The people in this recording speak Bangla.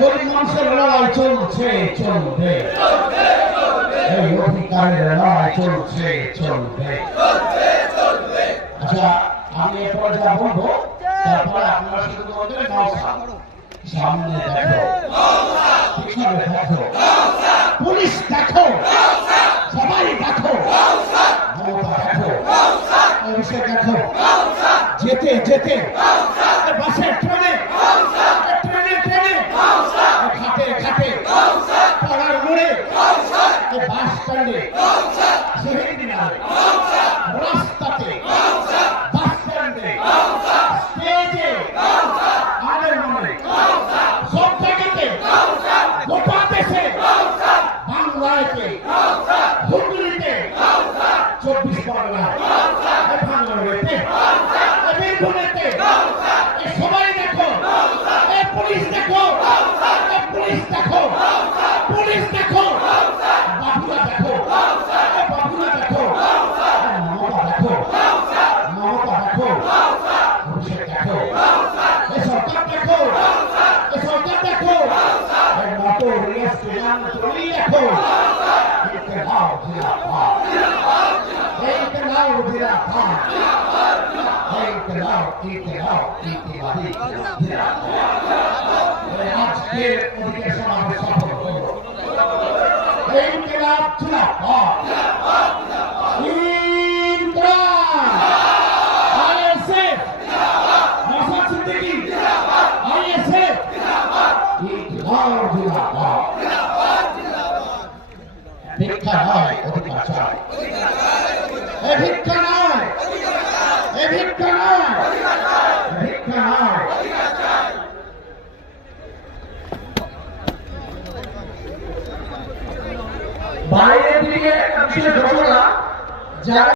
গরিব মানুষের লড়াই চলছে চলবে, এই অধিকারের লড়াই চলছে চলবে। আচ্ছা, আমি এরপরে যা বলবো তারপরে আপনারা শুধু বলবেন সামনে দেখো, পিছনে দেখো, পুলিশ দেখো, সবাই দেখো, মমতা দেখো, অভিষেক দেখো, যেতে যেতে বাসে ট্রেনে ট্রেনে ট্রেনে খাটে খাটে পাড়ার মোড়ে বাস স্ট্যান্ডে শহীদ মিনারে রাস্তাতে বাস স্ট্যান্ডে স্টেজে আনের মনে সব জায়গাতে গোটা দেশে বাংলাতে হুগলিতে 24 পরগনায় ভাঙড়েতে বীরভূমেতে সবাই দেখো, পুলিশ দেখো, পুলিশ দেখো, পুলিশ দেখো, বাবুরা দেখো, বাবুরা দেখো, মমতা দেখো, মমতা দেখো, অভিষেক দেখো, এ সরকার দেখো, এ সরকার দেখো, মতো রিয়াজ কিরাম তুমি দেখো, ইনকলাব জিন্দাবাদ, ইনকলাব জিন্দাবাদ, ইনকলাব ইনকলাব ইনকলাবি জিন্দাবাদ। আজকে ওদিকে সমাবেশ সফল হলো, ইনকলাব জিন্দাবাদ, ইনকলাব আইএসএফ নওশাদ সিদ্দিকী আইএসএফ ইনকলাব জিন্দাবাদ। ভিক্ষা নয় অধিকার চাই, এ ভিক্ষা নয়, এ ভিক্ষা নয়, ভিক্ষা নয়। বাইরের দিকে একটা বিশেষ ঘটনা যারা